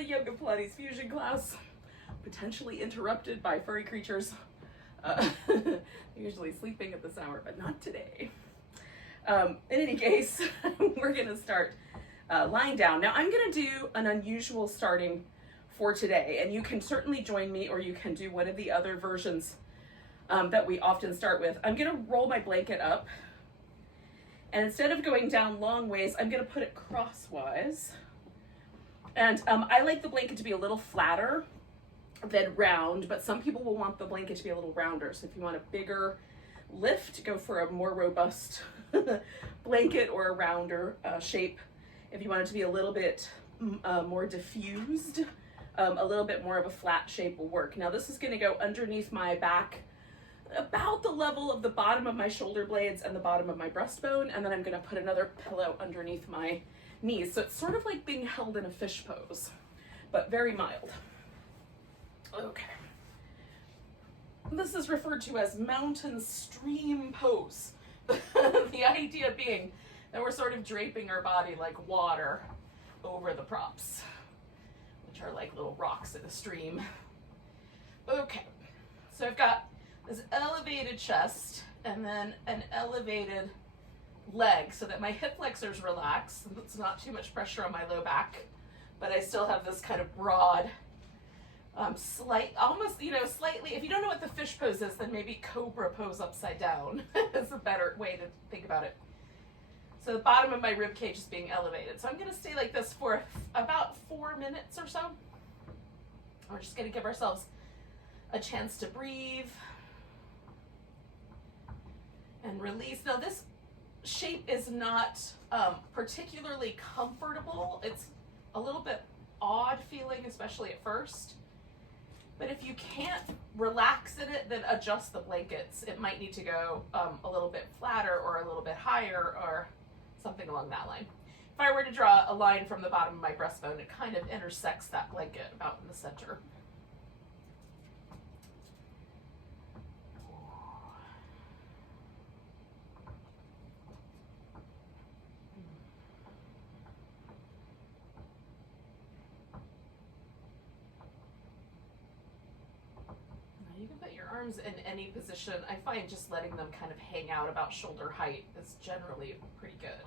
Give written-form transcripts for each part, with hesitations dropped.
a yoga Pilates fusion class, potentially interrupted by furry creatures. Usually sleeping at this hour, but not today. In any case, we're gonna start lying down. Now I'm gonna do an unusual starting for today, and you can certainly join me, or you can do one of the other versions that we often start with. I'm gonna roll my blanket up, and instead of going down long ways, I'm gonna put it crosswise. And I like the blanket to be a little flatter than round, but some people will want the blanket to be a little rounder. So if you want a bigger lift, go for a more robust blanket or a rounder shape. If you want it to be a little bit more diffused, a little bit more of a flat shape will work. Now this is gonna go underneath my back, about the level of the bottom of my shoulder blades and the bottom of my breastbone, and then I'm gonna put another pillow underneath my knees. So it's sort of like being held in a fish pose, but very mild. Okay. This is referred to as mountain stream pose. The idea being that we're sort of draping our body like water over the props, which are like little rocks in a stream. Okay, so I've got this elevated chest and then an elevated leg so that my hip flexors relax. It's not too much pressure on my low back, but I still have this kind of broad, almost, slightly, if you don't know what the fish pose is, then maybe Cobra pose upside down is a better way to think about it. So the bottom of my rib cage is being elevated. So I'm gonna stay like this for about 4 minutes or so. We're just gonna give ourselves a chance to breathe and release. Now this shape is not particularly comfortable. It's a little bit odd feeling, especially at first. But if you can't relax in it, then adjust the blankets. It might need to go a little bit flatter or a little bit higher or something along that line. If I were to draw a line from the bottom of my breastbone, it kind of intersects that blanket about in the center. You can put your arms in any position. I find just letting them kind of hang out about shoulder height is generally pretty good.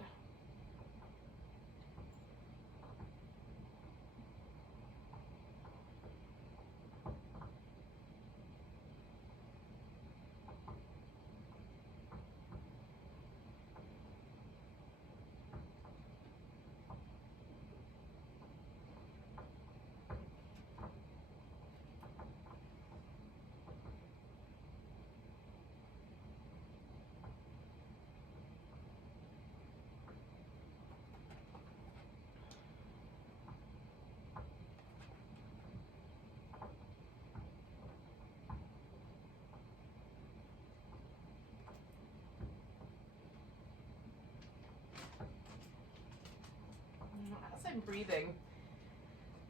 As I'm breathing,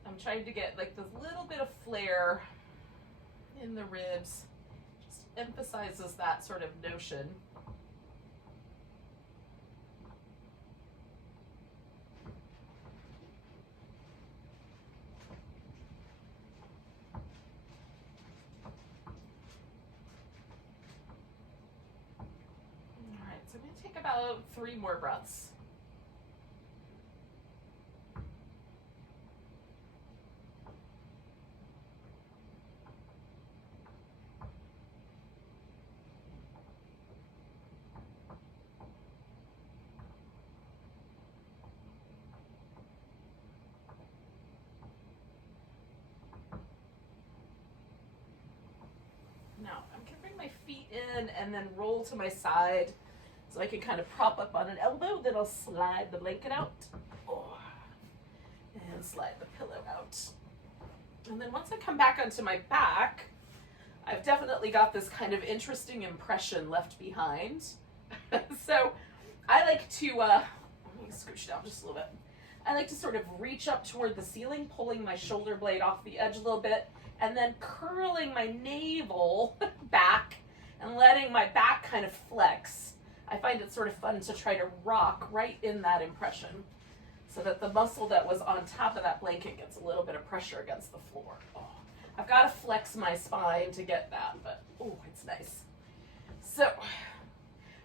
I'm trying to get like this little bit of flare in the ribs. Just emphasizes that sort of notion. All right, so I'm going to take about 3 more breaths. Now, I'm going to bring my feet in and then roll to my side so I can kind of prop up on an elbow. Then I'll slide the blanket out. And slide the pillow out. And then once I come back onto my back, I've definitely got this kind of interesting impression left behind. So I like to, let me scooch down just a little bit. I like to sort of reach up toward the ceiling, pulling my shoulder blade off the edge a little bit, and then curling my navel back and letting my back kind of flex. I find it sort of fun to try to rock right in that impression. so that the muscle that was on top of that blanket gets a little bit of pressure against the floor. Oh, I've got to flex my spine to get that, but oh, it's nice. So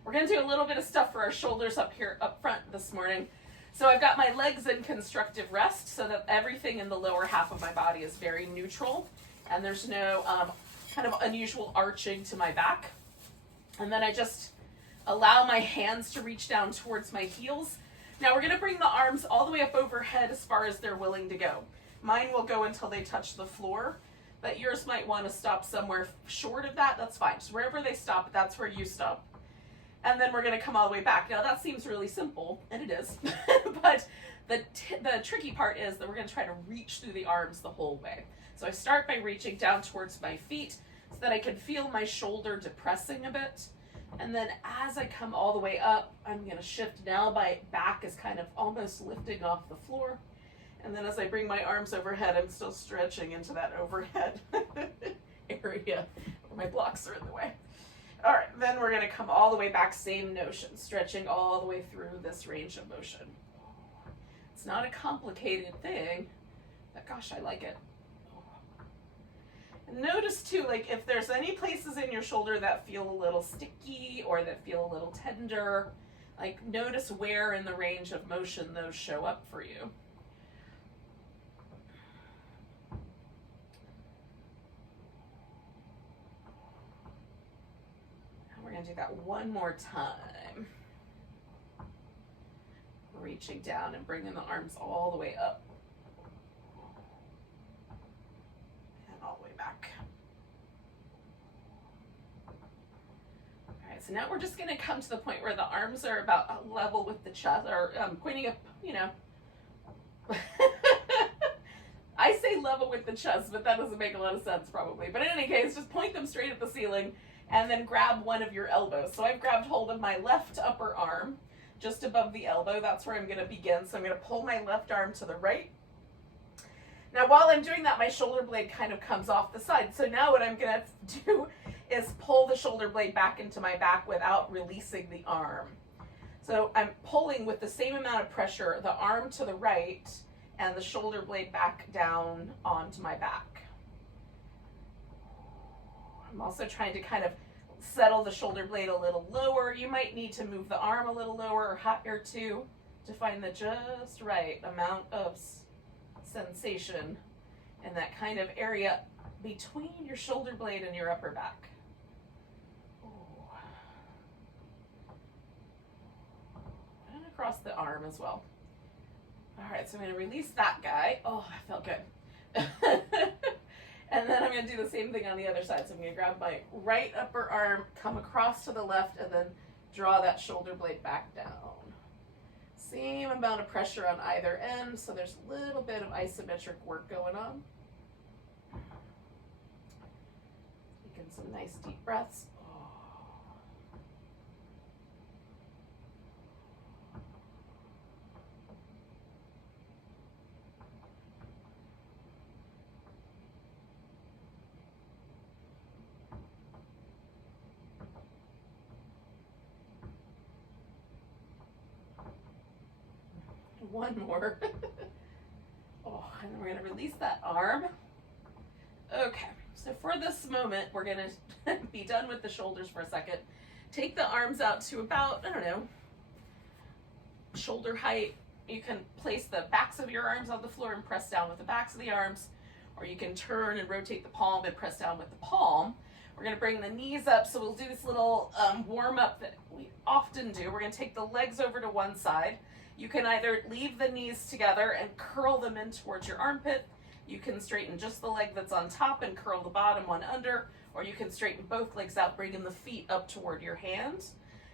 we're going to do a little bit of stuff for our shoulders up here up front this morning. So I've got my legs in constructive rest so that everything in the lower half of my body is very neutral and there's no kind of unusual arching to my back. And then I just allow my hands to reach down towards my heels. Now we're going to bring the arms all the way up overhead as far as they're willing to go. Mine will go until they touch the floor, but yours might want to stop somewhere short of that. That's fine. So wherever they stop, that's where you stop. And then we're going to come all the way back. Now that seems really simple, and it is, but the tricky part is that we're going to try to reach through the arms the whole way. So I start by reaching down towards my feet so that I can feel my shoulder depressing a bit. And then as I come all the way up, I'm going to shift. Now my back is kind of almost lifting off the floor. And then as I bring my arms overhead, I'm still stretching into that overhead area where my blocks are in the way. All right, then we're going to come all the way back, same notion, stretching all the way through this range of motion. It's not a complicated thing, but gosh, I like it. And notice too, like if there's any places in your shoulder that feel a little sticky or that feel a little tender, like notice where in the range of motion those show up for you. We're going to do that one more time. Reaching down and bringing the arms all the way up. And all the way back. All right, so now we're just going to come to the point where the arms are about level with the chest, or pointing up, you know. I say level with the chest, but that doesn't make a lot of sense probably. But in any case, just point them straight at the ceiling. And then grab one of your elbows. So I've grabbed hold of my left upper arm, just above the elbow. That's where I'm going to begin. So I'm going to pull my left arm to the right. Now while I'm doing that, my shoulder blade kind of comes off the side. So now what I'm going to do is pull the shoulder blade back into my back without releasing the arm. So I'm pulling with the same amount of pressure, the arm to the right and the shoulder blade back down onto my back. I'm also trying to kind of settle the shoulder blade a little lower. You might need to move the arm a little lower or higher too to find the just right amount of sensation in that kind of area between your shoulder blade and your upper back. And across the arm as well. All right, so I'm going to release that guy. Oh, that felt good. And then I'm going to do the same thing on the other side. So I'm going to grab my right upper arm, come across to the left, and then draw that shoulder blade back down. Same amount of pressure on either end, so there's a little bit of isometric work going on. Taking some nice deep breaths. One more. Oh, and then we're going to release that arm. Okay, so for this moment, we're going to be done with the shoulders for a second. Take the arms out to about, I don't know, shoulder height. You can place the backs of your arms on the floor and press down with the backs of the arms, or you can turn and rotate the palm and press down with the palm. We're going to bring the knees up, so we'll do this little warm up that we often do. We're going to take the legs over to one side. You can either leave the knees together and curl them in towards your armpit. You can straighten just the leg that's on top and curl the bottom one under, or you can straighten both legs out, bringing the feet up toward your hands.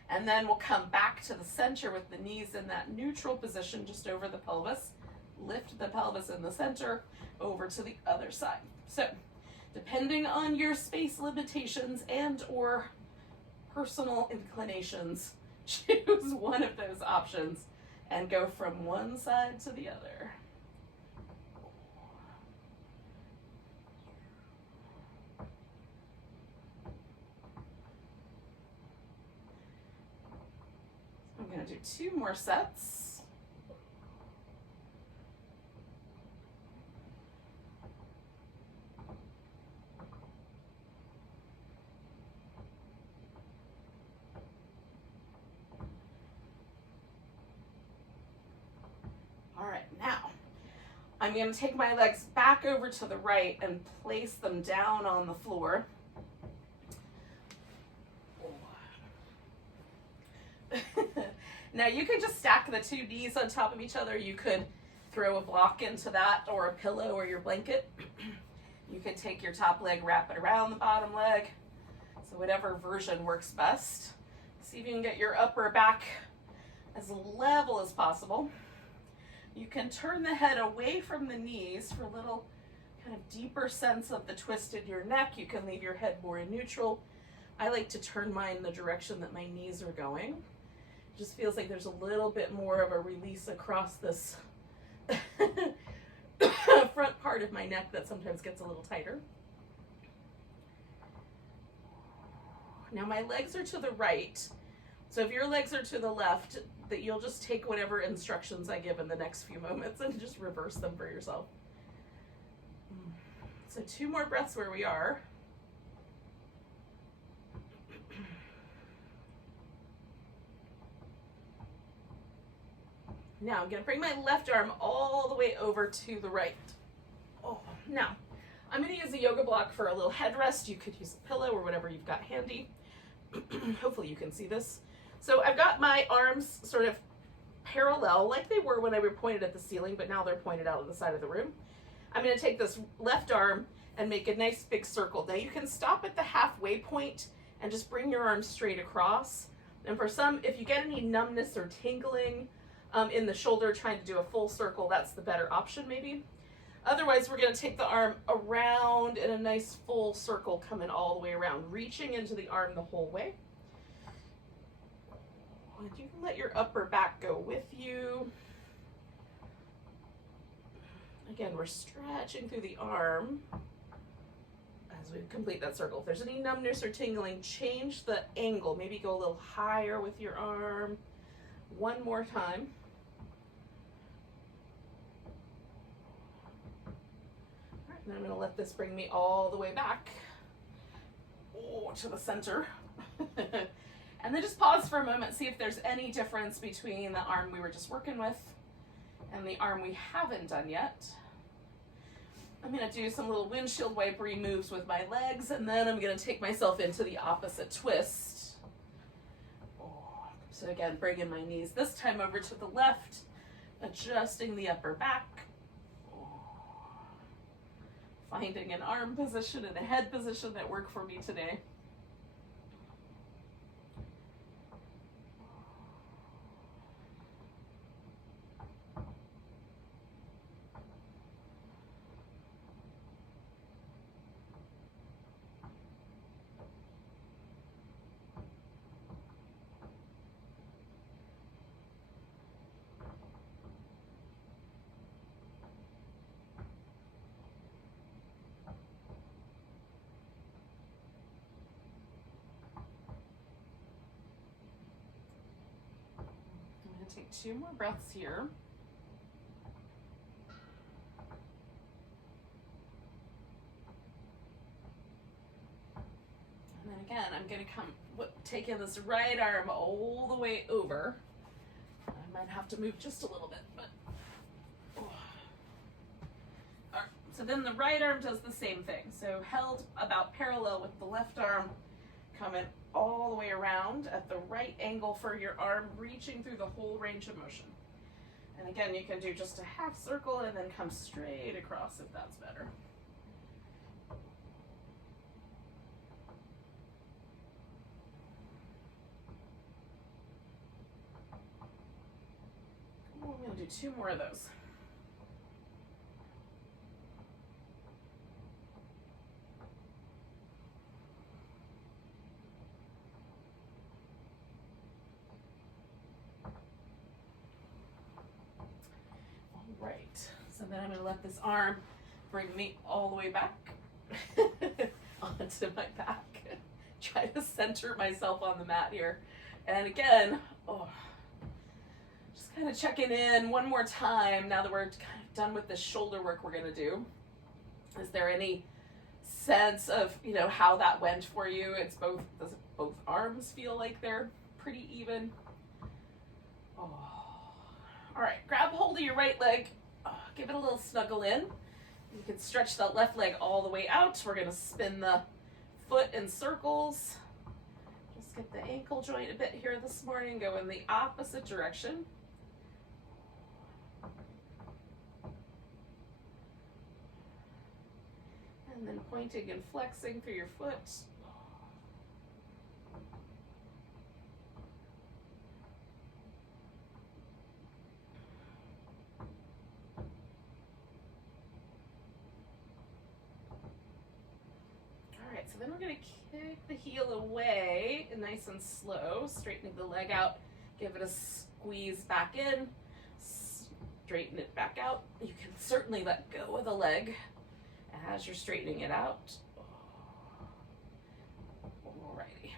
And then we'll come back to the center with the knees in that neutral position just over the pelvis. Lift the pelvis in the center over to the other side. So, depending on your space limitations and or personal inclinations, choose one of those options and go from one side to the other. I'm going to do 2 more sets. All right, now I'm going to take my legs back over to the right and place them down on the floor. Now you could just stack the two knees on top of each other. You could throw a block into that, or a pillow, or your blanket. You could take your top leg, wrap it around the bottom leg. So whatever version works best. See if you can get your upper back as level as possible. You can turn the head away from the knees for a little kind of deeper sense of the twist in your neck. You can leave your head more in neutral. I like to turn mine in the direction that my knees are going. It just feels like there's a little bit more of a release across this front part of my neck that sometimes gets a little tighter. Now my legs are to the right. So if your legs are to the left, that you'll just take whatever instructions I give in the next few moments and just reverse them for yourself. So 2 more breaths where we are. Now I'm going to bring my left arm all the way over to the right. Oh, now I'm going to use a yoga block for a little headrest. You could use a pillow or whatever you've got handy. Hopefully you can see this. So I've got my arms sort of parallel like they were when I were pointed at the ceiling, but now they're pointed out on the side of the room. I'm going to take this left arm and make a nice big circle. Now you can stop at the halfway point and just bring your arms straight across. And for some, if you get any numbness or tingling in the shoulder trying to do a full circle, that's the better option maybe. Otherwise, we're going to take the arm around in a nice full circle, coming all the way around, reaching into the arm the whole way. And you can let your upper back go with you. Again, we're stretching through the arm as we complete that circle. If there's any numbness or tingling, change the angle. Maybe go a little higher with your arm. One more time. All right, and I'm going to let this bring me all the way back to the center. And then just pause for a moment, see if there's any difference between the arm we were just working with and the arm we haven't done yet. I'm going to do some little windshield wipery moves with my legs, and then I'm going to take myself into the opposite twist. So again, bringing my knees this time over to the left, adjusting the upper back, finding an arm position and a head position that work for me today. Take 2 more breaths here. And then again, I'm going to taking this right arm all the way over. I might have to move just a little bit, but all right. So then the right arm does the same thing. So held about parallel with the left arm, coming all the way around at the right angle for your arm, reaching through the whole range of motion. And again, you can do just a half circle and then come straight across if that's better. I'm going to do 2 more of those. So then I'm going to let this arm bring me all the way back onto my back. Try to center myself on the mat here. And again, just kind of checking in one more time now that we're kind of done with the shoulder work we're going to do. Is there any sense of, how that went for you? Does both arms feel like they're pretty even? All right, grab hold of your right leg. Give it a little snuggle in. You can stretch that left leg all the way out. We're gonna spin the foot in circles. Just get the ankle joint a bit here this morning. Go in the opposite direction. And then pointing and flexing through your foot. So then we're going to kick the heel away, nice and slow, straightening the leg out. Give it a squeeze back in, straighten it back out. You can certainly let go of the leg as you're straightening it out. Alrighty.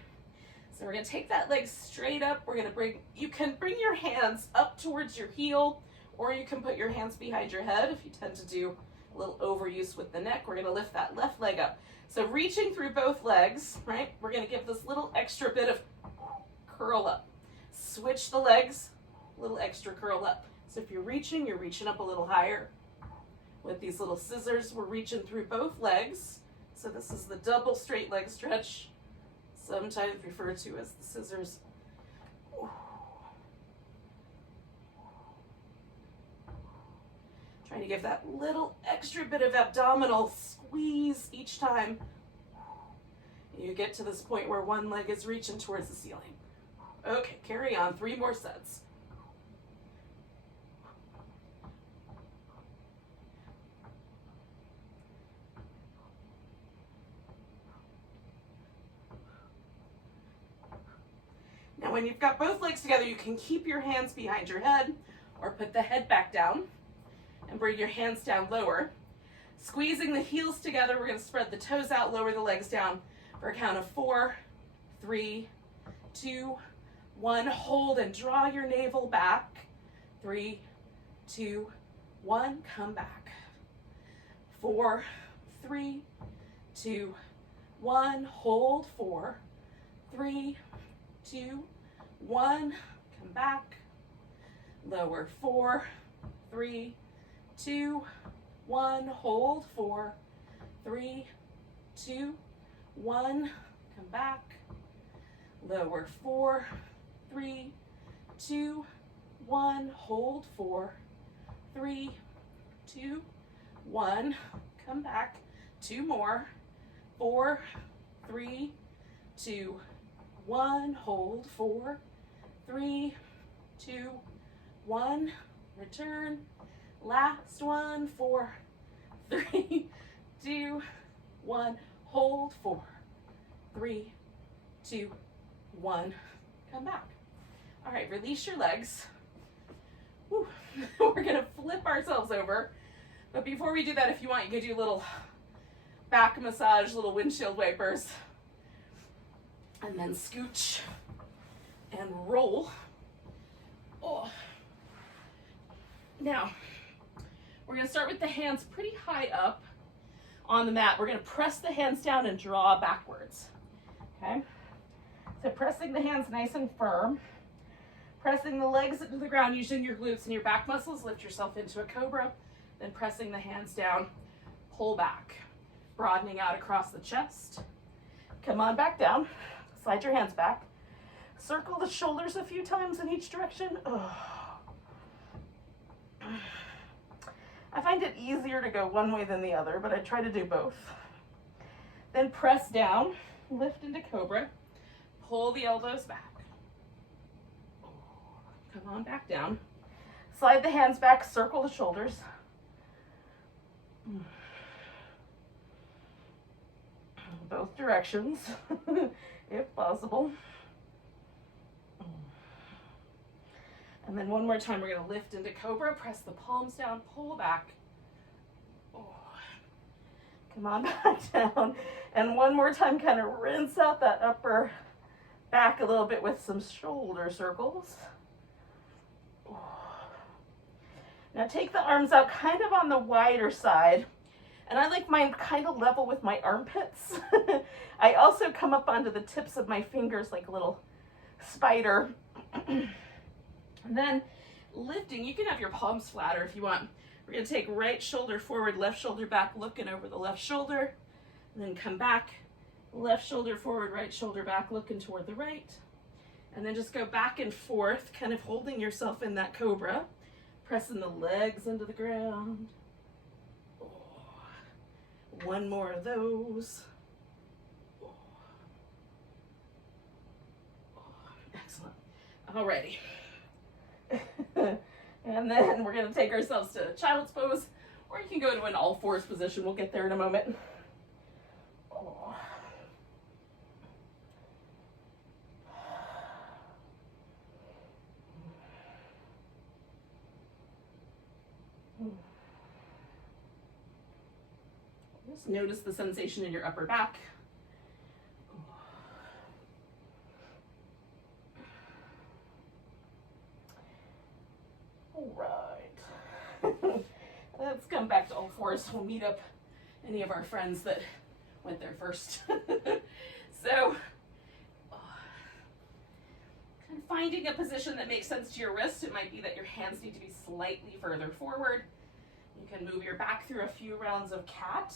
So we're going to take that leg straight up. We're going to you can bring your hands up towards your heel, or you can put your hands behind your head if you tend to do a little overuse with the neck. We're going to lift that left leg up. So reaching through both legs, right? We're going to give this little extra bit of curl up. Switch the legs, a little extra curl up. So if you're reaching up a little higher. With these little scissors, we're reaching through both legs. So this is the double straight leg stretch, sometimes referred to as the scissors. Trying to give that little extra bit of abdominal squeeze each time you get to this point where one leg is reaching towards the ceiling. Okay, carry on, 3 more sets. Now when you've got both legs together, you can keep your hands behind your head or put the head back down and bring your hands down lower. Squeezing the heels together, we're going to spread the toes out, lower the legs down for a count of 4, 3, 2, 1. Hold and draw your navel back. 3, 2, 1. Come back. 4, 3, 2, 1. Hold. 4, 3, 2, 1. Come back. Lower. 4, 3, 2, 1. Hold. 4, 3, 2, 1. Come back. Lower. 4, 3, 2, 1. Hold. 4, 3, 2, 1. Come back. 2 more. 4, 3, 2, 1. Hold. 4, 3, 2, 1. Return. Last one. 4, 3, 2, 1. Hold. 4, 3, 2, 1. Come back. All right, release your legs. Whew. We're gonna flip ourselves over. But before we do that, if you want, you could do a little back massage, little windshield wipers. And then scooch and roll. Oh. Now, we're going to start with the hands pretty high up on the mat. We're going to press the hands down and draw backwards. Okay? So pressing the hands nice and firm. Pressing the legs into the ground using your glutes and your back muscles. Lift yourself into a cobra. Then pressing the hands down, pull back. Broadening out across the chest. Come on back down. Slide your hands back. Circle the shoulders a few times in each direction. I find it easier to go one way than the other, but I try to do both. Then press down, lift into Cobra, pull the elbows back. Come on back down. Slide the hands back, circle the shoulders. Both directions, if possible. And then one more time, we're going to lift into Cobra, press the palms down, pull back. Oh. Come on back down. And one more time, kind of rinse out that upper back a little bit with some shoulder circles. Oh. Now take the arms out kind of on the wider side. And I like mine kind of level with my armpits. I also come up onto the tips of my fingers like a little spider. And then lifting. You can have your palms flatter if you want. We're gonna take right shoulder forward, left shoulder back, looking over the left shoulder, and then come back, left shoulder forward, right shoulder back, looking toward the right. And then just go back and forth, kind of holding yourself in that Cobra, pressing the legs into the ground. Oh. One more of those. Oh. Oh. Excellent. Alrighty. And then we're going to take ourselves to child's pose, or you can go to an all fours position. We'll get there in a moment. Oh. Just notice the sensation in your upper back. All right. Let's come back to all fours. We'll meet up any of our friends that went there first. So, kind of finding a position that makes sense to your wrist. It might be that your hands need to be slightly further forward. You can move your back through a few rounds of cat,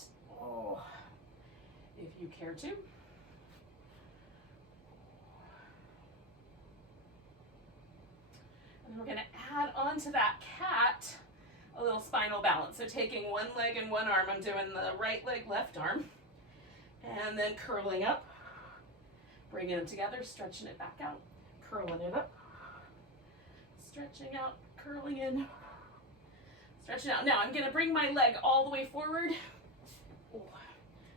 if you care to. And we're going to add on to that cat a little spinal balance. So taking one leg and one arm, I'm doing the right leg, left arm, and then curling up, bringing them together, stretching it back out, curling it up, stretching out, curling in, stretching out. Now I'm going to bring my leg all the way forward,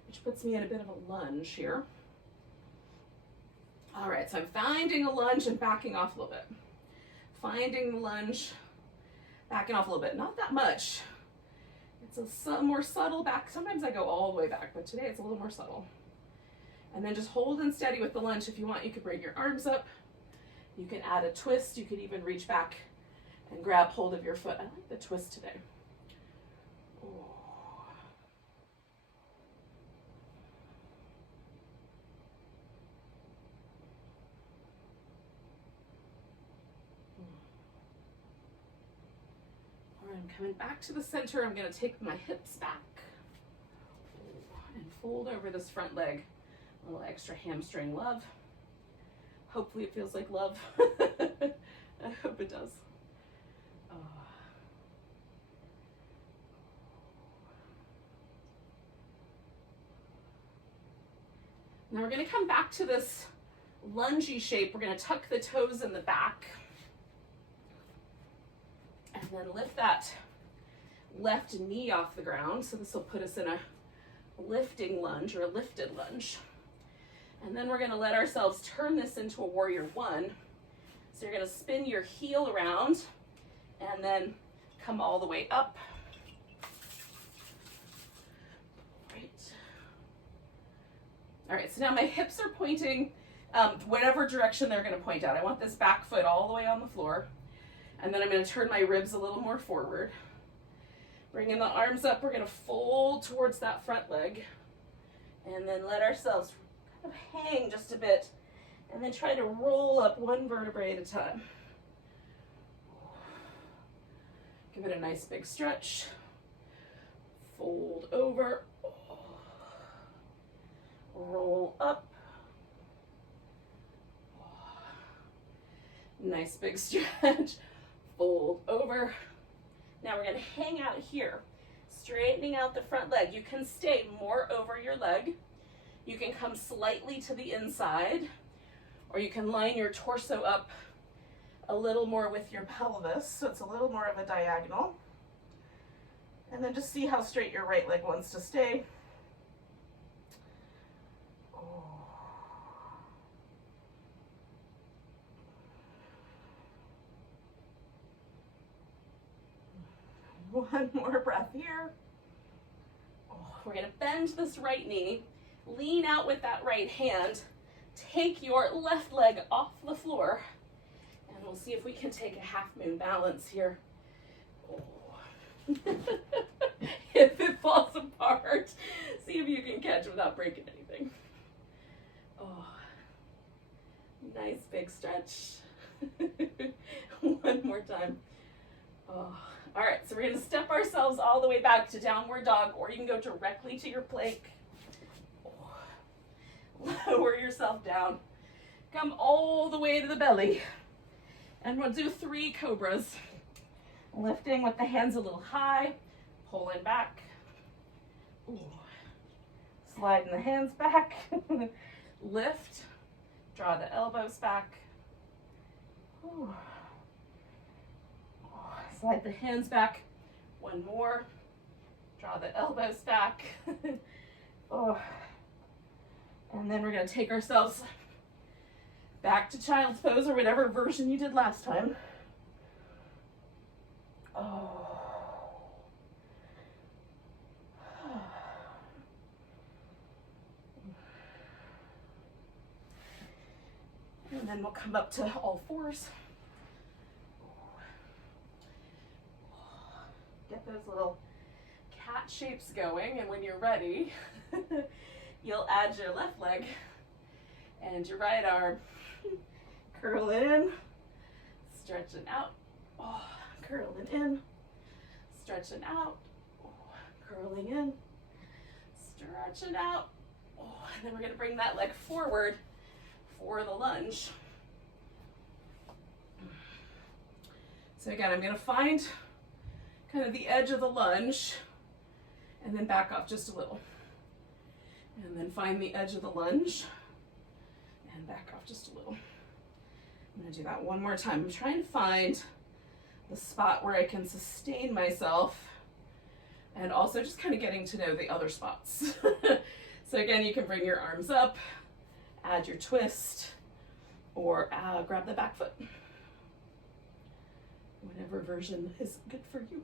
which puts me in a bit of a lunge here. All right, so I'm finding a lunge and backing off a little bit. Finding the lunge, backing off a little bit. Not that much. It's a more subtle back. Sometimes I go all the way back, but today it's a little more subtle. And then just hold and steady with the lunge. If you want, you could bring your arms up. You can add a twist. You could even reach back and grab hold of your foot. I like the twist today. I'm coming back to the center. I'm going to take my hips back and fold over this front leg. A little extra hamstring love. Hopefully it feels like love. I hope it does. Now we're going to come back to this lungy shape. We're going to tuck the toes in the back. And then lift that left knee off the ground. So this will put us in a lifting lunge or a lifted lunge. And then we're going to let ourselves turn this into a warrior one. So you're going to spin your heel around and then come all the way up. Right. All right, so now my hips are pointing whatever direction they're going to point out. I want this back foot all the way on the floor. And then I'm going to turn my ribs a little more forward. Bringing the arms up, we're going to fold towards that front leg. And then let ourselves kind of hang just a bit. And then try to roll up one vertebrae at a time. Give it a nice big stretch. Fold over. Roll up. Nice big stretch. Fold over. Now we're going to hang out here, straightening out the front leg. You can stay more over your leg. You can come slightly to the inside, or you can line your torso up a little more with your pelvis, so it's a little more of a diagonal. And then just see how straight your right leg wants to stay. One more breath here. We're going to bend this right knee, lean out with that right hand, take your left leg off the floor, and we'll see if we can take a half moon balance here. If it falls apart, see if you can catch without breaking anything. Nice big stretch. One more time. All right, so we're gonna step ourselves all the way back to downward dog, or you can go directly to your plank. Lower yourself down. Come all the way to the belly. And we'll do 3 cobras. Lifting with the hands a little high, pulling back. Ooh. Sliding the hands back. Lift, draw the elbows back. Ooh. Slide the hands back. 1 more. Draw the elbows back. Oh. And then we're going to take ourselves back to child's pose or whatever version you did last time. Oh. And then we'll come up to all 4s. Get those little cat shapes going, and when you're ready, you'll add your left leg and your right arm. Curl it in, stretching out, oh, curling in, stretching out, oh, curling in, stretching out, oh, and then we're going to bring that leg forward for the lunge. So again, I'm going to find kind of the edge of the lunge and then back off just a little. And then find the edge of the lunge and back off just a little. I'm going to do that one more time. I'm trying to find the spot where I can sustain myself and also just kind of getting to know the other spots. So again, you can bring your arms up, add your twist, or grab the back foot. Whatever version is good for you.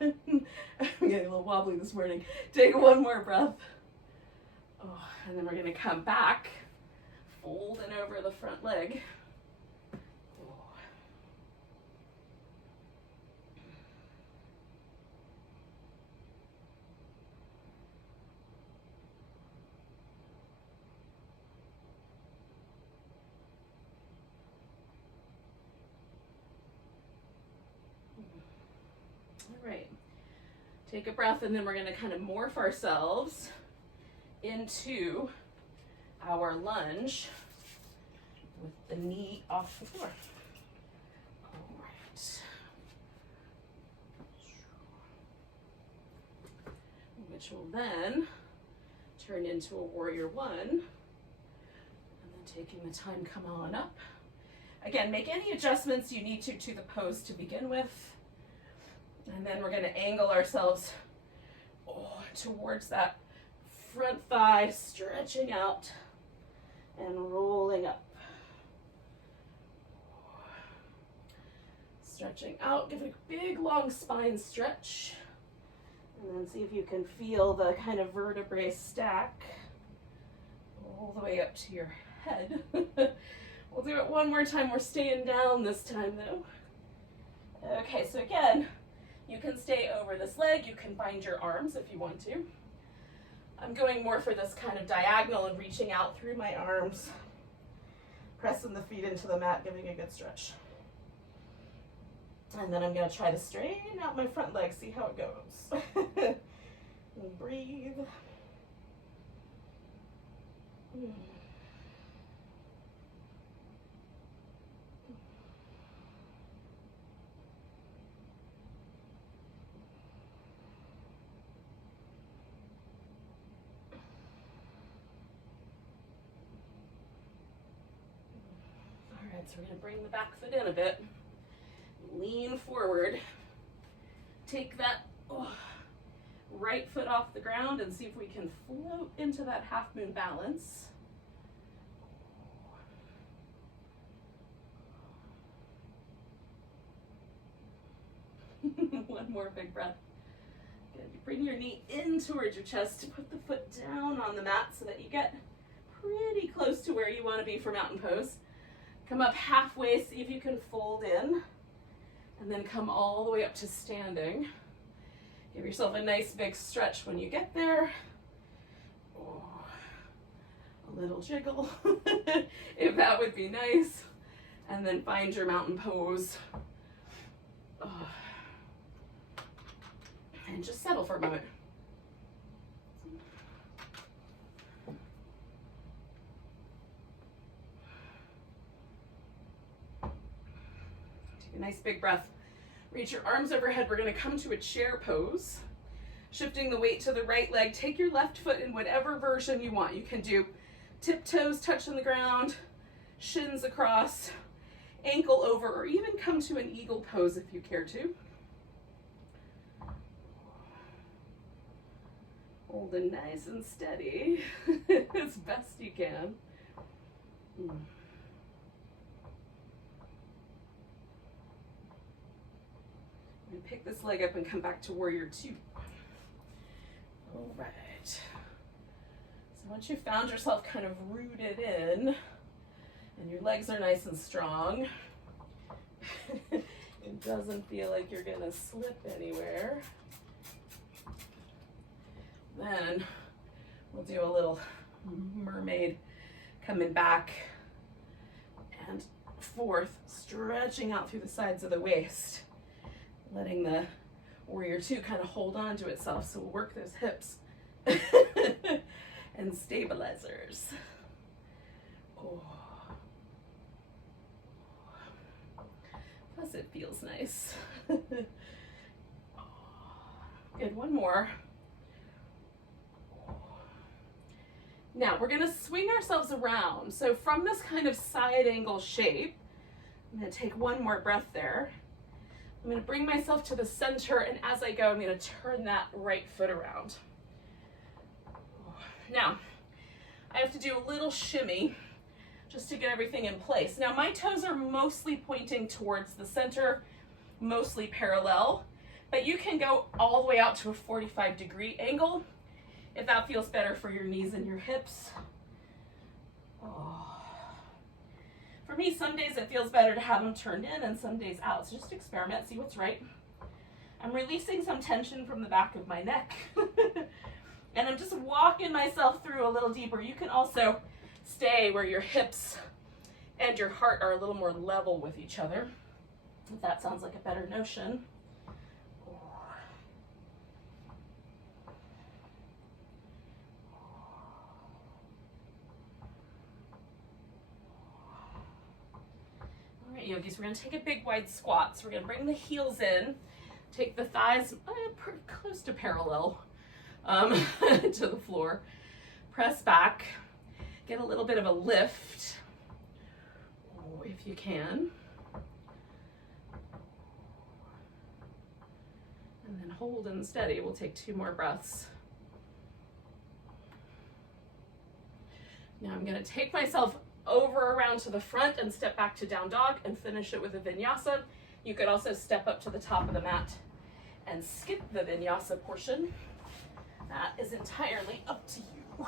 I'm getting a little wobbly this morning. Take 1 more breath. Oh, and then we're going to come back, folding over the front leg. All right. Take a breath, and then we're going to kind of morph ourselves into our lunge with the knee off the floor. All right. Which will then turn into a warrior 1. And then taking the time, come on up. Again, make any adjustments you need to the pose to begin with. And then we're going to angle ourselves towards that front thigh, stretching out and rolling up. Stretching out, give a big long spine stretch. And then see if you can feel the kind of vertebrae stack all the way up to your head. We'll do it one more time. We're staying down this time though. Okay, so again, you can stay over this leg. You can bind your arms if you want to. I'm going more for this kind of diagonal and reaching out through my arms, pressing the feet into the mat, giving a good stretch. And then I'm going to try to straighten out my front leg, see how it goes. And breathe. So we're going to bring the back foot in a bit, lean forward, take that right foot off the ground and see if we can float into that half moon balance. One more big breath. Good. Bring your knee in towards your chest to put the foot down on the mat so that you get pretty close to where you want to be for mountain pose. Come up halfway, see if you can fold in, and then come all the way up to standing. Give yourself a nice big stretch when you get there. Oh, a little jiggle, if that would be nice. And then find your mountain pose. Oh. And just settle for a moment. Take a nice big breath. Reach your arms overhead. We're going to come to a chair pose. Shifting the weight to the right leg. Take your left foot in whatever version you want. You can do tiptoes touching the ground, shins across, ankle over, or even come to an eagle pose if you care to. Hold it nice and steady as best you can. I'm going to pick this leg up and come back to warrior two. All right. So once you've found yourself kind of rooted in and your legs are nice and strong, it doesn't feel like you're going to slip anywhere, then we'll do a little mermaid coming back and forth, stretching out through the sides of the waist, letting the warrior two kind of hold on to itself. So we'll work those hips and stabilizers. Oh. Plus it feels nice. Good, one more. Now we're going to swing ourselves around. So from this kind of side angle shape, I'm going to take one more breath there. I'm going to bring myself to the center, and as I go, I'm going to turn that right foot around. Now, I have to do a little shimmy just to get everything in place. Now, my toes are mostly pointing towards the center, mostly parallel, but you can go all the way out to a 45-degree angle if that feels better for your knees and your hips. Oh. For me, some days it feels better to have them turned in and some days out. So just experiment, see what's right. I'm releasing some tension from the back of my neck. And I'm just walking myself through a little deeper. You can also stay where your hips and your heart are a little more level with each other, if that sounds like a better notion. Yogis, we're going to take a big wide squat. So we're going to bring the heels in, take the thighs close to parallel to the floor, press back, get a little bit of a lift if you can, and then hold and steady. We'll take 2 more breaths. Now I'm going to take myself over around to the front and step back to down dog and finish it with a vinyasa. You could also step up to the top of the mat and skip the vinyasa portion. That is entirely up to you.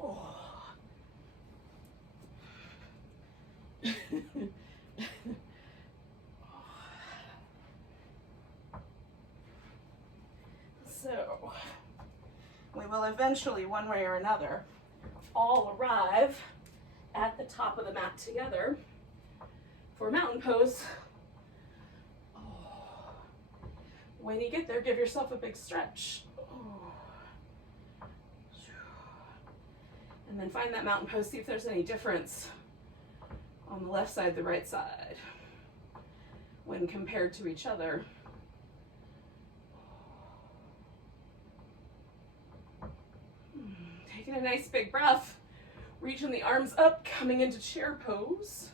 Oh. So we will eventually, one way or another, all arrive at the top of the mat together for mountain pose. Oh. When you get there, give yourself a big stretch. Oh. And then find that mountain pose, see if there's any difference on the left side, the right side, when compared to each other. Taking a nice big breath, reaching the arms up, coming into chair pose.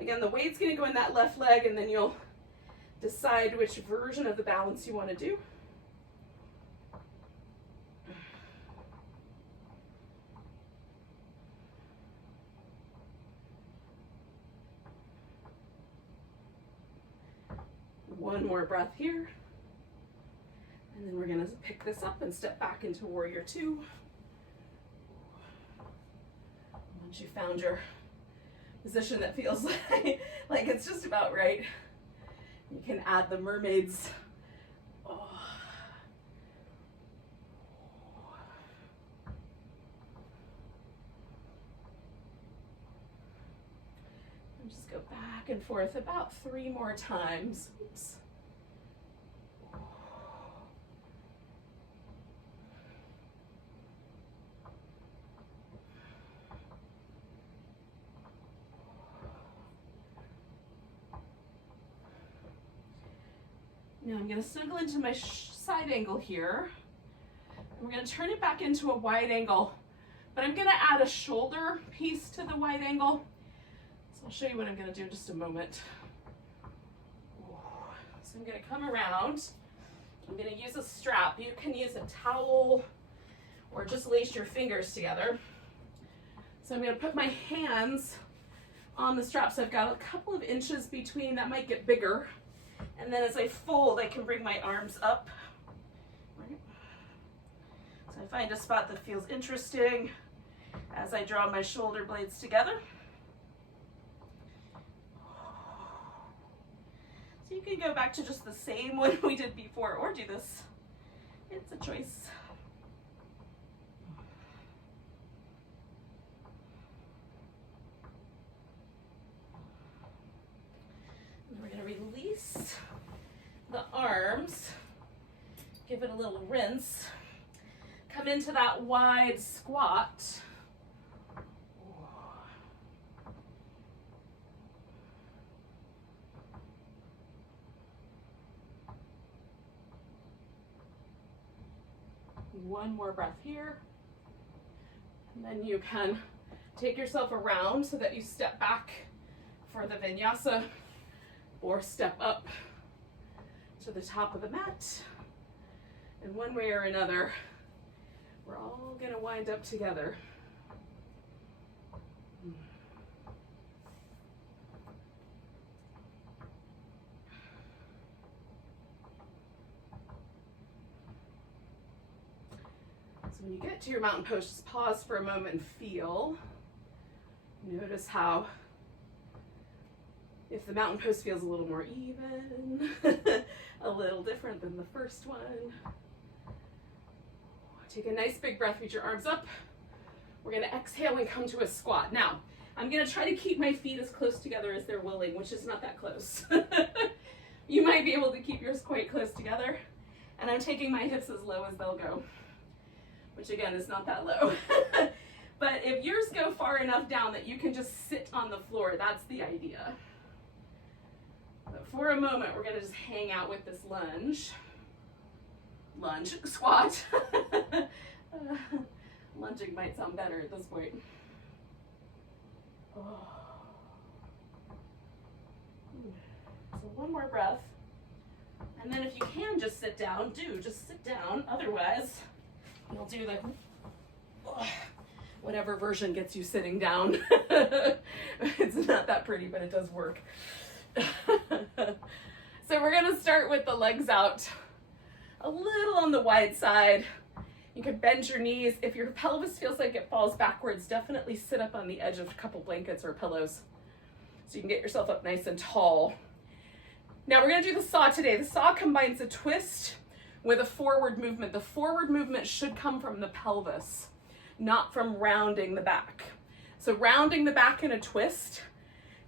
Again, the weight's going to go in that left leg, and then you'll decide which version of the balance you want to do. One more breath here. And then we're going to pick this up and step back into warrior two. Once you found your position that feels like it's just about right, You can add the mermaids. Oh. And just go back and forth about 3 more times. Oops. Now I'm going to snuggle into my side angle here. And we're going to turn it back into a wide angle, but I'm going to add a shoulder piece to the wide angle. So I'll show you what I'm going to do in just a moment. So I'm going to come around. I'm going to use a strap. You can use a towel or just lace your fingers together. So I'm going to put my hands on the strap. So I've got a couple of inches between. That might get bigger. And then as I fold, I can bring my arms up. Right. So I find a spot that feels interesting as I draw my shoulder blades together. So you can go back to just the same one we did before or do this. It's a choice. And we're going to release the arms, give it a little rinse, come into that wide squat. One more breath here, and then you can take yourself around so that you step back for the vinyasa or step up to the top of the mat. And one way or another, we're all going to wind up together. So when you get to your mountain pose, just pause for a moment and feel. Notice how, if the mountain pose feels a little more even, a little different than the first one. Take a nice big breath, reach your arms up. We're gonna exhale and come to a squat. Now, I'm gonna try to keep my feet as close together as they're willing, which is not that close. You might be able to keep yours quite close together. And I'm taking my hips as low as they'll go, which again is not that low. But if yours go far enough down that you can just sit on the floor, that's the idea. But for a moment, we're gonna just hang out with this squat. Lunging might sound better at this point. Oh. So one more breath. And then if you can just sit down, just sit down. Otherwise, you'll do the whatever version gets you sitting down. It's not that pretty, but it does work. So we're gonna start with the legs out a little on the wide side. You can bend your knees. If your pelvis feels like it falls backwards, definitely sit up on the edge of a couple blankets or pillows so you can get yourself up nice and tall. Now we're gonna do the saw today. The saw combines a twist with a forward movement. The forward movement should come from the pelvis, not from rounding the back. So rounding the back in a twist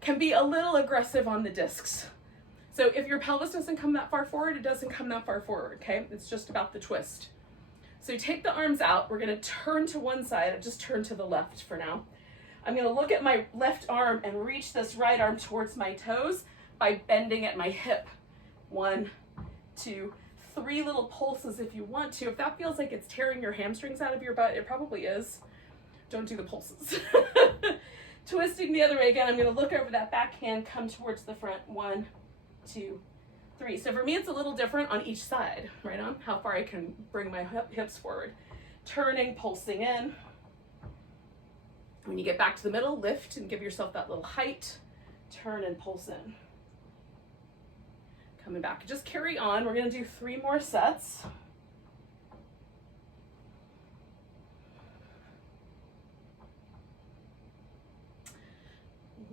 can be a little aggressive on the discs. So if your pelvis doesn't come that far forward, it doesn't come that far forward, okay? It's just about the twist. So take the arms out. We're gonna turn to one side. I'll just turn to the left for now. I'm gonna look at my left arm and reach this right arm towards my toes by bending at my hip. 1, 2, 3 little pulses if you want to. If that feels like it's tearing your hamstrings out of your butt, it probably is. Don't do the pulses. Twisting the other way again, I'm gonna look over that back hand, come towards the front. 1, 2, 3. So for me, it's a little different on each side, right on? How far I can bring my hips forward. Turning, pulsing in. When you get back to the middle, lift and give yourself that little height. Turn and pulse in. Coming back, just carry on. We're gonna do 3 more sets.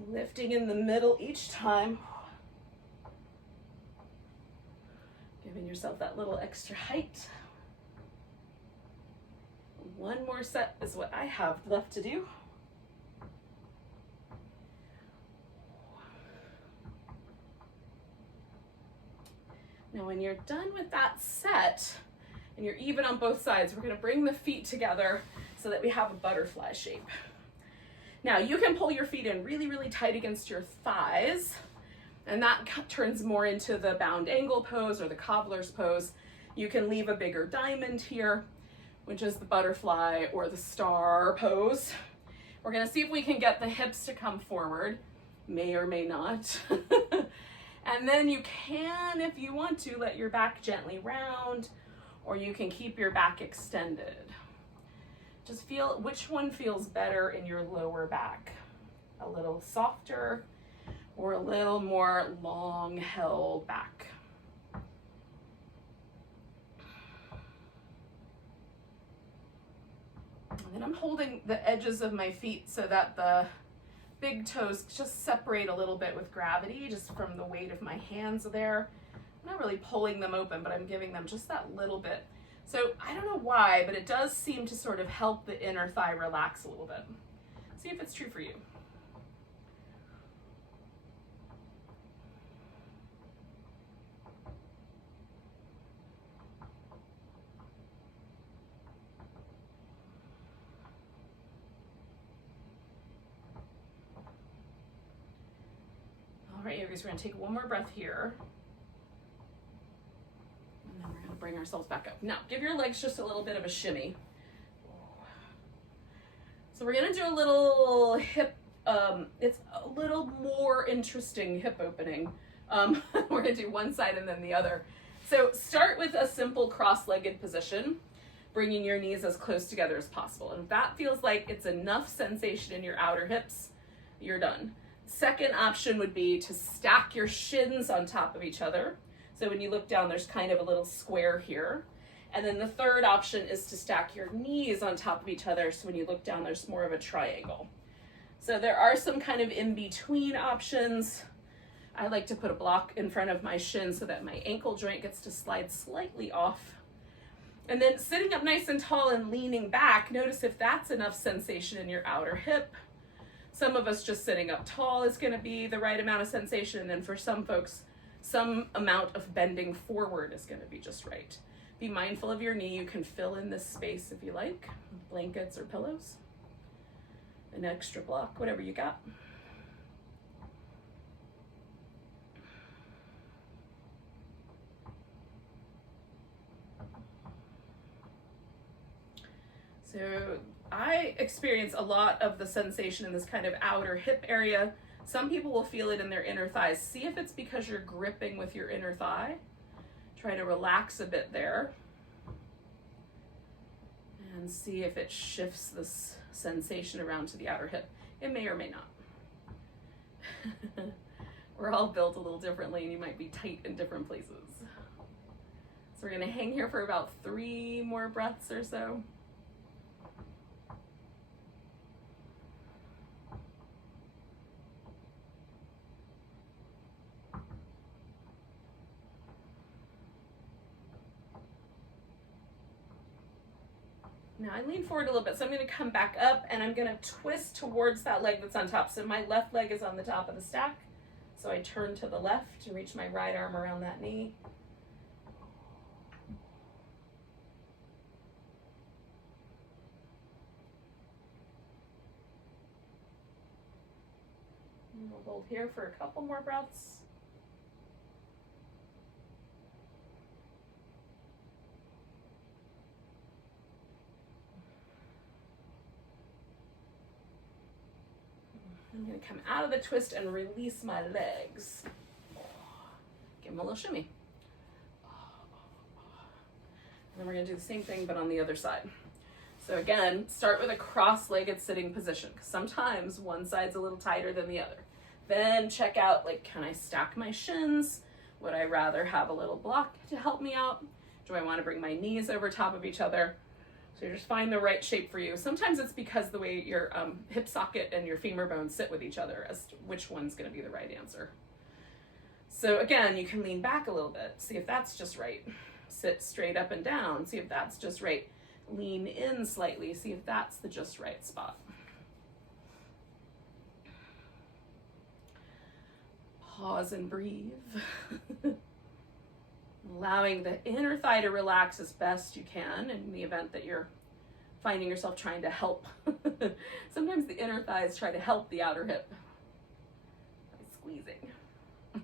Lifting in the middle each time. Giving yourself that little extra height. One more set is what I have left to do. Now when you're done with that set, and you're even on both sides, we're gonna bring the feet together so that we have a butterfly shape. Now you can pull your feet in really, really tight against your thighs, and that turns more into the bound angle pose or the cobbler's pose. You can leave a bigger diamond here, which is the butterfly or the star pose. We're gonna see if we can get the hips to come forward, may or may not. And then you can, if you want to, let your back gently round, or you can keep your back extended. Just feel which one feels better in your lower back. A little softer or a little more long held back. And then I'm holding the edges of my feet so that the big toes just separate a little bit with gravity, just from the weight of my hands there. I'm not really pulling them open, but I'm giving them just that little bit. So I don't know why, but it does seem to sort of help the inner thigh relax a little bit. See if it's true for you. All right, yogis, we're gonna take one more breath here. And then we're gonna bring ourselves back up. Now, give your legs just a little bit of a shimmy. So we're gonna do a little hip, it's a little more interesting hip opening. We're gonna do one side and then the other. So start with a simple cross-legged position, bringing your knees as close together as possible. And if that feels like it's enough sensation in your outer hips, you're done. Second option would be to stack your shins on top of each other. So when you look down, there's kind of a little square here. And then the third option is to stack your knees on top of each other. So when you look down, there's more of a triangle. So there are some kind of in-between options. I like to put a block in front of my shin so that my ankle joint gets to slide slightly off. And then sitting up nice and tall and leaning back, notice if that's enough sensation in your outer hip. Some of us just sitting up tall is going to be the right amount of sensation. And then for some folks, some amount of bending forward is going to be just right. Be mindful of your knee. You can fill in this space if you like, with blankets or pillows, an extra block, whatever you got. So I experience a lot of the sensation in this kind of outer hip area. Some people will feel it in their inner thighs. See if it's because you're gripping with your inner thigh. Try to relax a bit there. And see if it shifts this sensation around to the outer hip. It may or may not. We're all built a little differently and you might be tight in different places. So we're gonna hang here for about 3 more breaths or so. Now I lean forward a little bit, so I'm going to come back up and I'm going to twist towards that leg that's on top. So my left leg is on the top of the stack. So I turn to the left and reach my right arm around that knee. And we'll hold here for a couple more breaths. I'm going to come out of the twist and release my legs. Give them a little shimmy. And then we're going to do the same thing, but on the other side. So again, start with a cross-legged sitting position, because sometimes one side's a little tighter than the other. Then check out, like, can I stack my shins? Would I rather have a little block to help me out? Do I want to bring my knees over top of each other? So you just find the right shape for you. Sometimes it's because the way your hip socket and your femur bones sit with each other as to which one's going to be the right answer. So again, you can lean back a little bit, see if that's just right. Sit straight up and down, see if that's just right. Lean in slightly, see if that's the just right spot. Pause and breathe. Allowing the inner thigh to relax as best you can in the event that you're finding yourself trying to help. Sometimes the inner thighs try to help the outer hip by squeezing.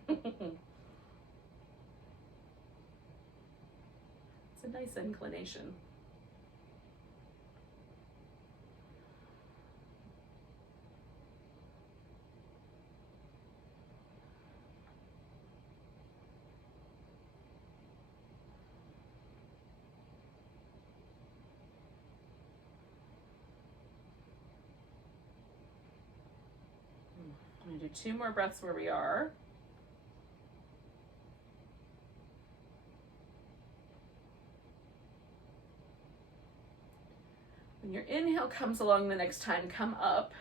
It's a nice inclination. I'm going to do 2 more breaths where we are. When your inhale comes along the next time, come up.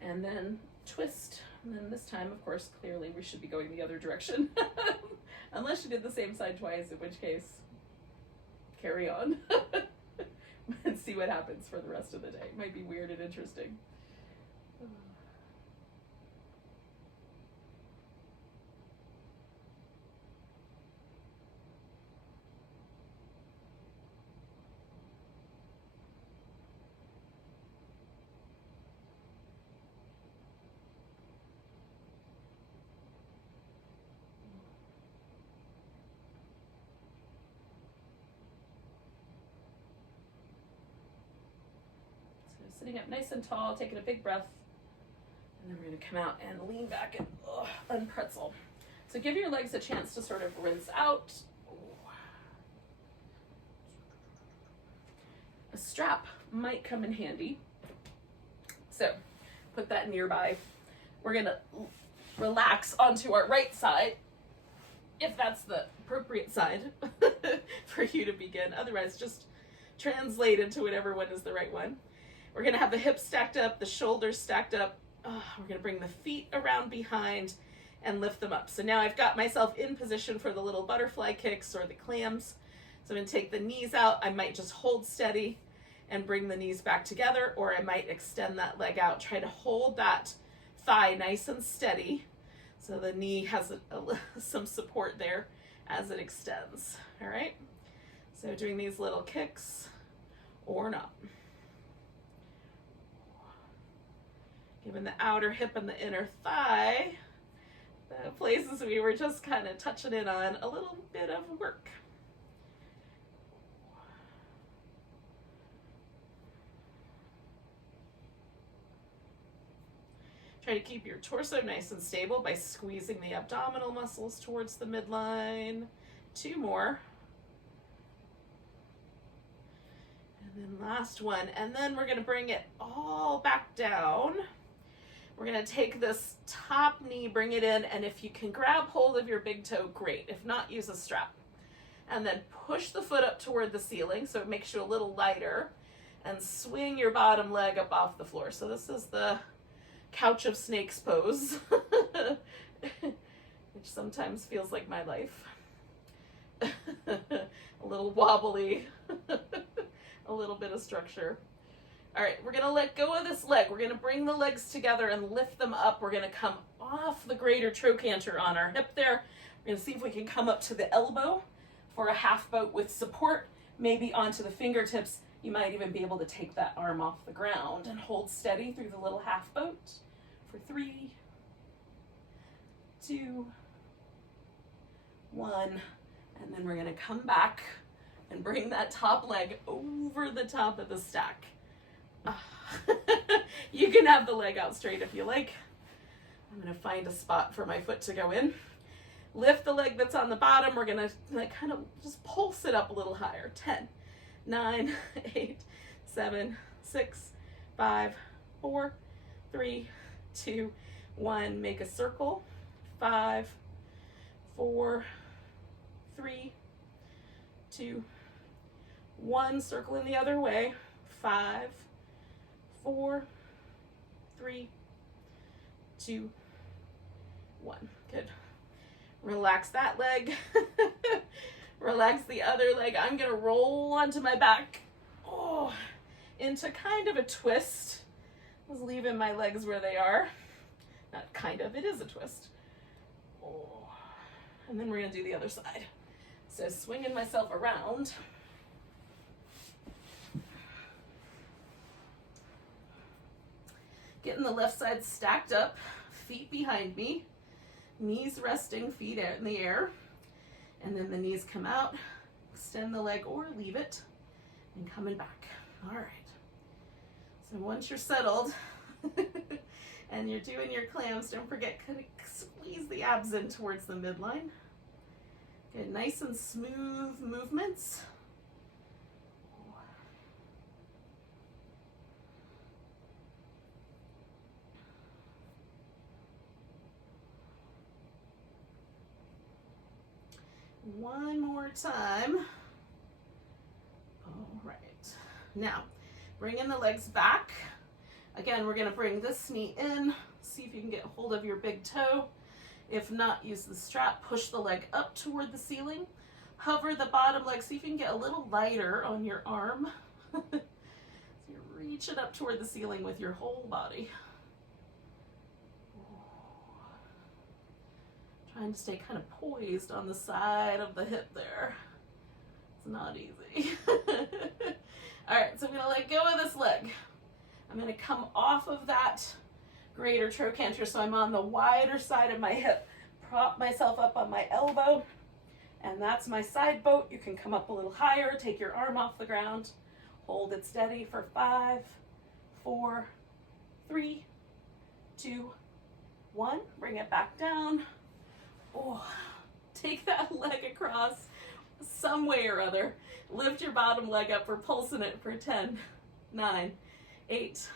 And then twist. And then this time, of course, clearly we should be going the other direction. Unless you did the same side twice, in which case, carry on. And see what happens for the rest of the day. It might be weird and interesting. Sitting up nice and tall, taking a big breath, and then we're going to come out and lean back and unpretzel. So give your legs a chance to sort of rinse out. A strap might come in handy, so put that nearby. We're going to relax onto our right side, if that's the appropriate side for you to begin. Otherwise, just translate into whatever one is the right one. We're going to have the hips stacked up, the shoulders stacked up. We're going to bring the feet around behind and lift them up. So now I've got myself in position for the little butterfly kicks or the clams. So I'm going to take the knees out. I might just hold steady and bring the knees back together, or I might extend that leg out. Try to hold that thigh nice and steady so the knee has some support there as it extends. All right? So doing these little kicks or not. Giving the outer hip and the inner thigh, the places we were just kind of touching in on, a little bit of work. Try to keep your torso nice and stable by squeezing the abdominal muscles towards the midline. 2 more. And then last one. And then we're going to bring it all back down. We're going to take this top knee, bring it in, and if you can grab hold of your big toe, great. If not, use a strap. And then push the foot up toward the ceiling so it makes you a little lighter, and swing your bottom leg up off the floor. So this is the couch of snakes pose, which sometimes feels like my life. A little wobbly, a little bit of structure. All right, we're gonna let go of this leg. We're gonna bring the legs together and lift them up. We're gonna come off the greater trochanter on our hip there. We're gonna see if we can come up to the elbow for a half boat with support, maybe onto the fingertips. You might even be able to take that arm off the ground and hold steady through the little half boat for 3, 2, 1, and then we're gonna come back and bring that top leg over the top of the stack. You can have the leg out straight if you like. I'm going to find a spot for my foot to go in. Lift the leg that's on the bottom. We're going to kind of just pulse it up a little higher. 10, 9, 8, 7, 6, 5, 4, 3, 2, 1. Make a circle. 5, 4, 3, 2, 1. Circle in the other way. 5, 4, 3, 2, 1. Good. Relax that leg. Relax the other leg. I'm gonna roll onto my back. Oh, into kind of a twist. I was leaving my legs where they are. Not kind of, it is a twist. Oh. And then we're gonna do the other side. So swinging myself around. Getting the left side stacked up, feet behind me, knees resting, feet in the air. And then the knees come out, extend the leg or leave it, and coming back. All right. So once you're settled and you're doing your clams, don't forget to squeeze the abs in towards the midline. Get nice and smooth movements. One more time. All right. Now, bringing the legs back. Again, we're going to bring this knee in. See if you can get hold of your big toe. If not, use the strap. Push the leg up toward the ceiling. Hover the bottom leg. See if you can get a little lighter on your arm. So you're reaching up toward the ceiling with your whole body. Trying to stay kind of poised on the side of the hip there. It's not easy. All right, so I'm gonna let go of this leg. I'm gonna come off of that greater trochanter, so I'm on the wider side of my hip. Prop myself up on my elbow, and that's my side boat. You can come up a little higher, take your arm off the ground, hold it steady for 5, 4, 3, 2, 1. Bring it back down. Oh, take that leg across some way or other. Lift your bottom leg up. We're pulsing it for 10, 9, 8,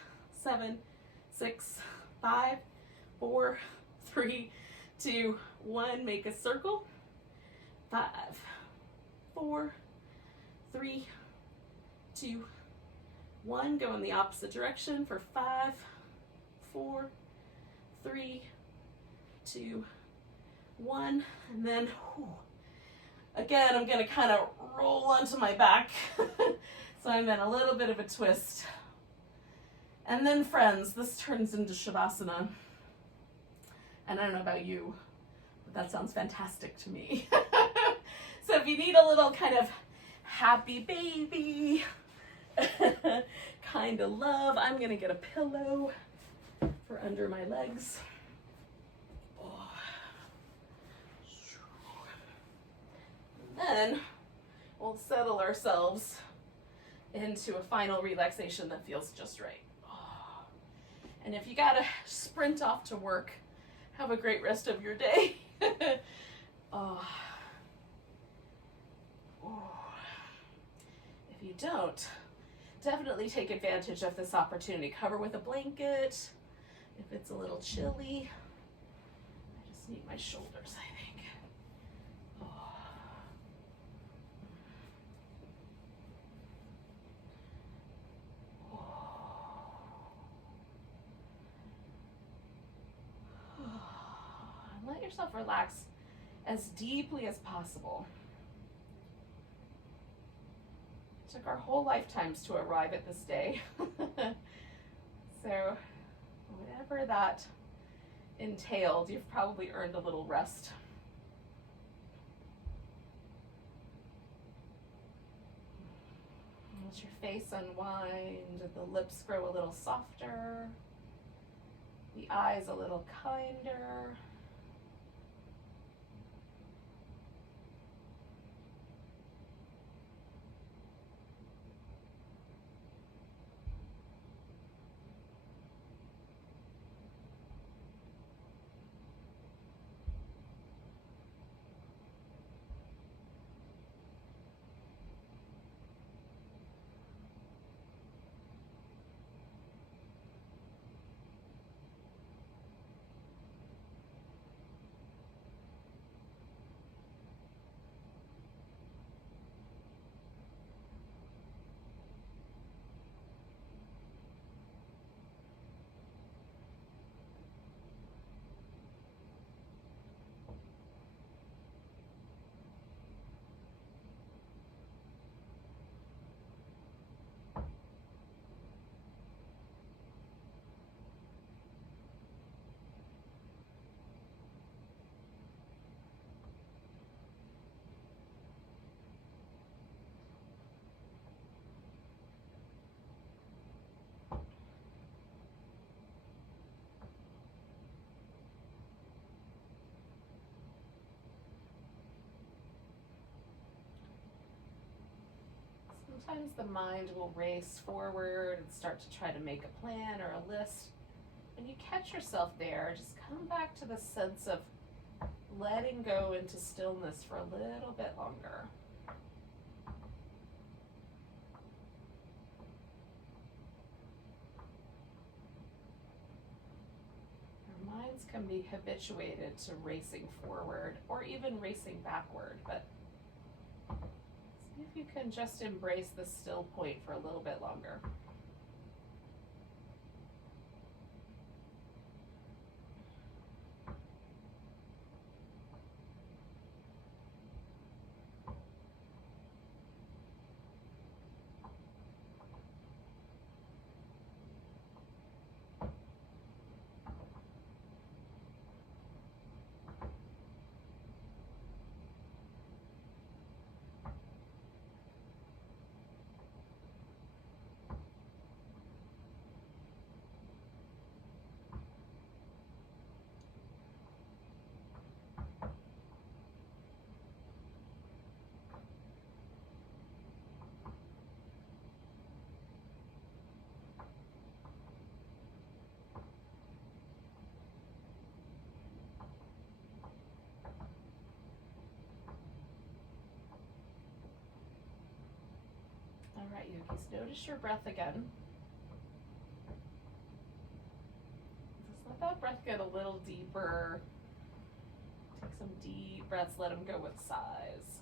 7, 6, 5, 4, 3, 2, 1. Make a circle. 5, 4, 3, 2, 1. Go in the opposite direction for 5, 4, 3, 2, 1. And then, again, I'm going to kind of roll onto my back. So I'm in a little bit of a twist. And then, friends, this turns into Shavasana. And I don't know about you, but that sounds fantastic to me. So if you need a little kind of happy baby kind of love, I'm going to get a pillow for under my legs. Then we'll settle ourselves into a final relaxation that feels just right. And if you gotta sprint off to work, have a great rest of your day. If you don't, definitely take advantage of this opportunity. Cover with a blanket if it's a little chilly. I just need my shoulders, I think. Let yourself relax as deeply as possible. It took our whole lifetimes to arrive at this day. So whatever that entailed, you've probably earned a little rest. Let your face unwind, the lips grow a little softer, the eyes a little kinder. Sometimes the mind will race forward and start to try to make a plan or a list. When you catch yourself there, just come back to the sense of letting go into stillness for a little bit longer. Our minds can be habituated to racing forward or even racing backward, but see if you can just embrace the still point for a little bit longer. All right, yogis, notice your breath again. Just let that breath get a little deeper. Take some deep breaths, let them go with sighs.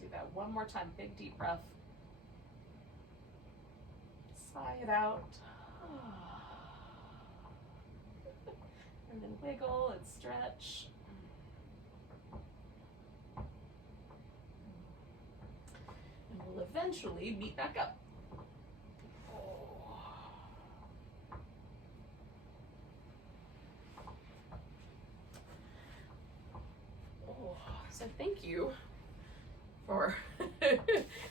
Do that one more time, big deep breath. Sigh it out. And then wiggle and stretch. And we'll eventually meet back up. So thank you for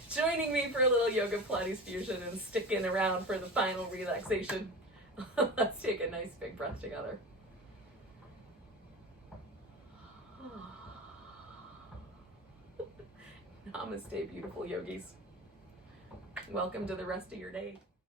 joining me for a little yoga Pilates fusion and sticking around for the final relaxation. Let's take a nice big breath together. Namaste, beautiful yogis. Welcome to the rest of your day.